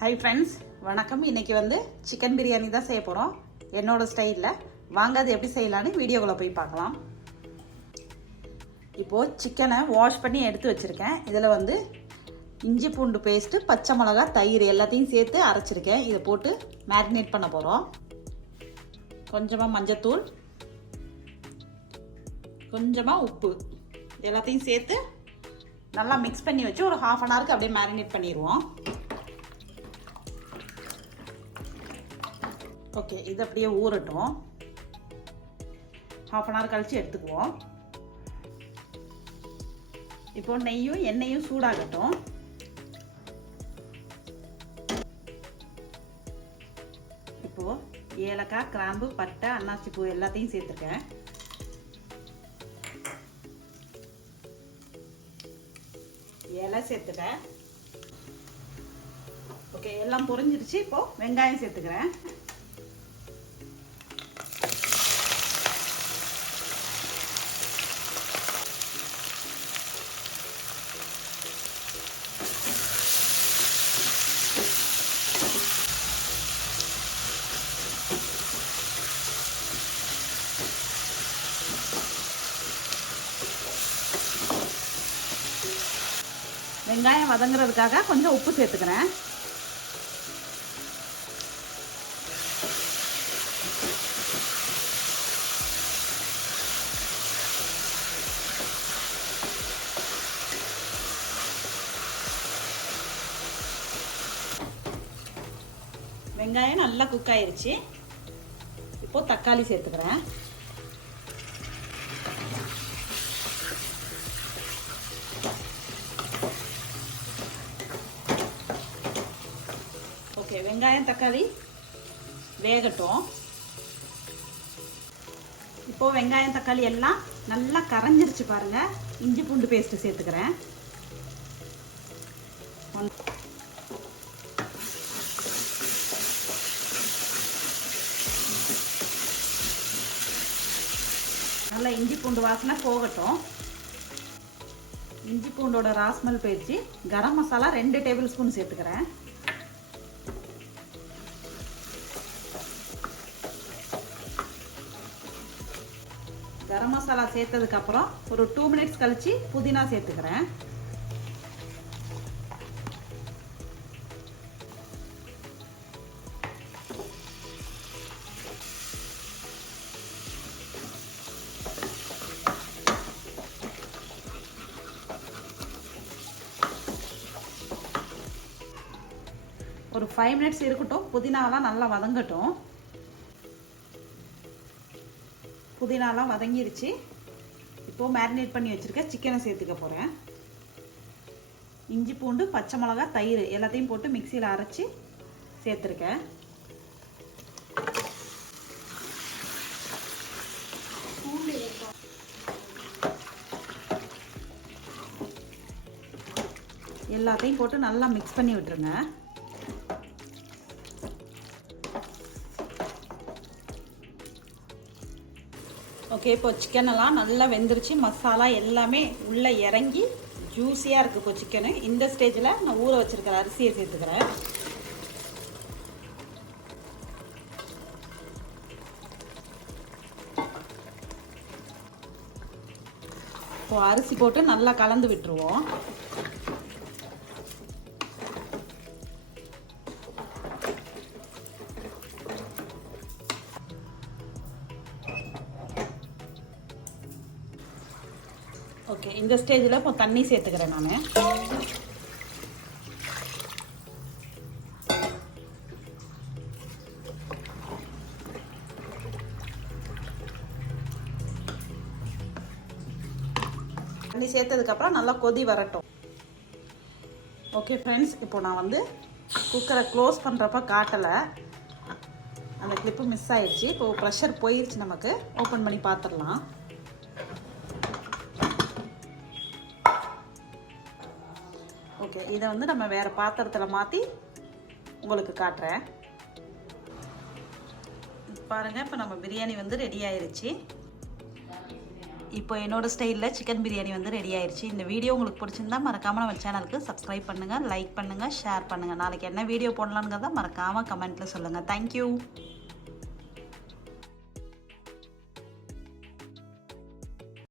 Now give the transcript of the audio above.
Hi friends வணக்கம். இன்னைக்கு வந்து சிக்கன் பிரியாணி தான் செய்ய போகிறோம் என்னோடய ஸ்டைலில் வாங்க அது எப்படி செய்யலான்னு வீடியோக்குள்ளே போய் பார்க்கலாம். இப்போது சிக்கனை வாஷ் பண்ணி எடுத்து வச்சுருக்கேன். இதில் வந்து இஞ்சி பூண்டு பேஸ்ட்டு பச்சை மிளகா தயிர் எல்லாத்தையும் சேர்த்து அரைச்சிருக்கேன். இதை போட்டு மேரினேட் பண்ண போகிறோம் கொஞ்சமாக மஞ்சத்தூள் கொஞ்சமாக உப்பு. எல்லாத்தையும் சேர்த்து நல்லா மிக்ஸ் பண்ணி வச்சு ஒரு ஹாஃப் அன் ஹவருக்கு அப்படியே மேரினேட் பண்ணிடுவோம். ஓகே இது அப்படியே ஊறட்டும். ஹாஃப் அன் ஹவர் கழிச்சு எடுத்துக்குவோம். இப்போ நெய்யும் எண்ணெயும் சூடாகட்டும். இப்போ ஏலக்காய் கிராம்பு பட்டை அன்னாசி பூ எல்லாத்தையும் சேர்த்துருக்கேன். இலை சேர்த்துட்டேன். ஓகே எல்லாம் பொரிஞ்சிருச்சு. இப்போ வெங்காயம் சேர்த்துக்கிறேன். வெங்காயம் வதங்குறதுக்காக கொஞ்சம் உப்பு சேர்த்துக்கிறேன். வெங்காயம் நல்லா குக் ஆயிருச்சு. இப்போ தக்காளி சேர்த்துக்கிறேன் ஓகே வெங்காயம் தக்காளி வேகட்டும். இப்போ வெங்காயம் தக்காளி எல்லாம் நல்லா கரைஞ்சிருச்சு பாருங்க. இஞ்சி பூண்டு பேஸ்ட் சேர்த்துக்கிறேன். நல்லா இஞ்சி பூண்டு வாசனை போகட்டும். இஞ்சி பூண்டோட ராஸ்மல் போயிடுச்சு. கரம் மசாலா ரெண்டு டேபிள் ஸ்பூன் சேர்த்துக்கிறேன். கரம் மசாலா சேர்த்ததுக்கு அப்புறம் ஒரு டூ மினிட்ஸ் கழிச்சு புதினா சேர்த்துக்கிறேன். ஒரு ஃபைவ் மினிட்ஸ் இருக்கட்டும். புதினாலாம் நல்லா வதங்கட்டும். புதினாலாம் வதங்கிருச்சு. இப்போது மேரினேட் பண்ணி வச்சுருக்க சிக்கனை சேர்த்துக்க போகிறேன் இஞ்சி பூண்டு பச்சை மிளகா தயிர் எல்லாத்தையும் போட்டு மிக்சியில் அரைச்சி சேர்த்துருக்கேன். எல்லாத்தையும் போட்டு நல்லா மிக்ஸ் பண்ணி விட்டுருங்க. ஓகே இப்போ சிக்கன் எல்லாம் நல்லா வெந்துருச்சு. மசாலா எல்லாமே உள்ளே இறங்கி ஜூஸியாக இருக்குது இப்போ சிக்கனு இந்த ஸ்டேஜில் நான் ஊற வச்சுருக்கிற அரிசியை சேர்த்துக்கிறேன். இப்போ அரிசி போட்டு நல்லா கலந்து விட்டுருவோம். ஓகே இந்த ஸ்டேஜில் இப்போ தண்ணி சேர்த்துக்கிறேன் நான். தண்ணி சேர்த்ததுக்கப்புறம் நல்லா கொதி வரட்டும். ஓகே ஃப்ரெண்ட்ஸ் இப்போ நான் வந்து குக்கரை க்ளோஸ் பண்ணுறப்ப காட்டலை. அந்த கிளிப்பு மிஸ் ஆயிடுச்சு. இப்போ ப்ரெஷர் போயிடுச்சு நமக்கு. ஓப்பன் பண்ணி பார்த்துடலாம். ஓகே இதை வந்து நம்ம வேறு பாத்திரத்தில் மாற்றி உங்களுக்கு காட்டுறேன். பாருங்கள் இப்போ நம்ம பிரியாணி வந்து ரெடி ஆயிடுச்சு இப்போ என்னோடய ஸ்டைலில் சிக்கன் பிரியாணி வந்து ரெடி ஆயிடுச்சு இந்த வீடியோ உங்களுக்கு பிடிச்சிருந்தா மறக்காமல் நம்ம சேனலுக்கு சப்ஸ்கிரைப் பண்ணுங்கள் லைக் பண்ணுங்கள் ஷேர் பண்ணுங்கள் நாளைக்கு என்ன வீடியோ போடலாங்கிறத மறக்காமல் கமெண்ட்டில் சொல்லுங்கள் தேங்க்யூ